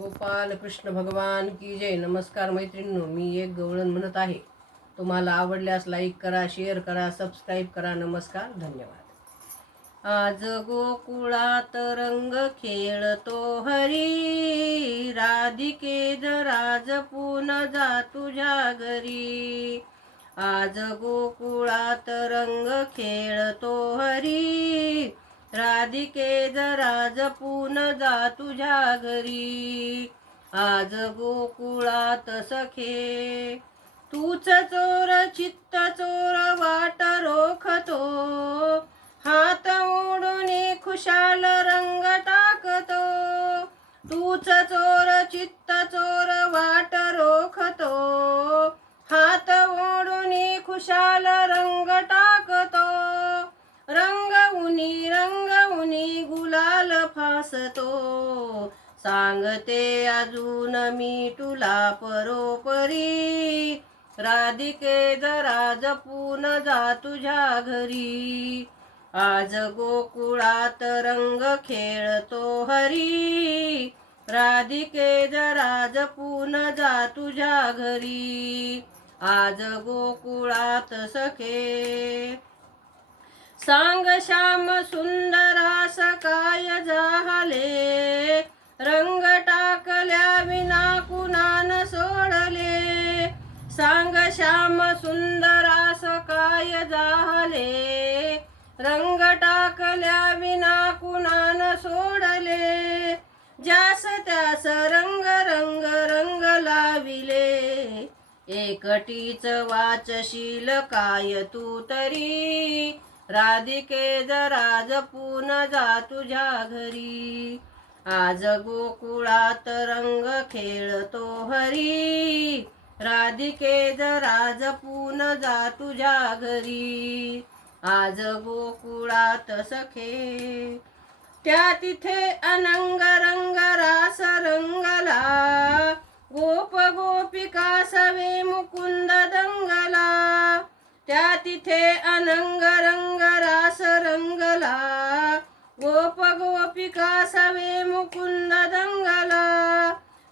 गोपाल कृष्ण भगवान की जय. नमस्कार मैत्रिणींनो मी एक गवळण म्हणत आहे. तुम्हाला आवडल्यास लाईक करा शेअर करा सबस्क्राईब करा. नमस्कार धन्यवाद. आज गोकुळात रंग खेळतो हरी. राधिके जराज जपून जा तुझ्या घरी. आज गोकुळात रंग खेळतो हरी. राधिके जरा जपून जा तुझ्या घरी. आज गोकुळात सखे. तूच चोर चित्त चोर वाट रोखतो. हात ओढून खुशाल रंग टाकतो. तूच चोर चित्त चोर वाट रोखतो. हात ओढून खुशाल रंग टाकतो असतो सांगते अजून मी तुला परोपरी. राधिके जरा जपून जा तुझ्या घरी. आज गोकुळात रंग खेळतो हरी. राधिके जरा जपून जा तुझ्या घरी. आज गोकुळात सखे सांग श्याम सुंदरास काय झाले रंग टाकल्या विना कुणान सोडले. सांग श्याम सुंदरास काय झाले रंग टाकल्या विना कुणान सोडले. ज्यास त्यास रंग रंग रंग लाविले. एकटीच वाचशील काय तू तरी? राधिके जराज जपून जा तुझ्या घरी. आज गोकुळात रंग खेळतो हरी. राधिके जराज जपून जा तुझ्या घरी. आज गोकुळात सखे. त्या तिथे अनंग रंग रास रंगला. गोप गोपिका सवे मुकुंद दंगला. त्या तिथे अनंग रंग गोप गोपिका सवे मुकुंद दंगला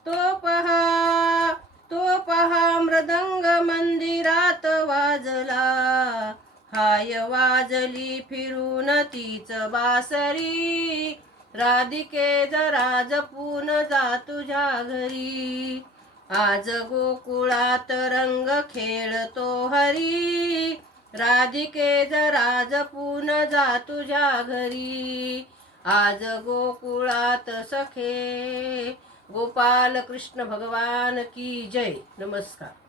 तो पहा तो पहा मृदंग मंदिरात वाजला। हाय वाजली फिरून तीच बासरी। राधिके जरा जपून जा तुझ्या घरी आज गोकुळात रंग खेळतो हरी। राजिकेज राजपून जा तुझ्या घरी. आज गोकुळात सखे. गोपाल कृष्ण भगवान की जय. नमस्कार.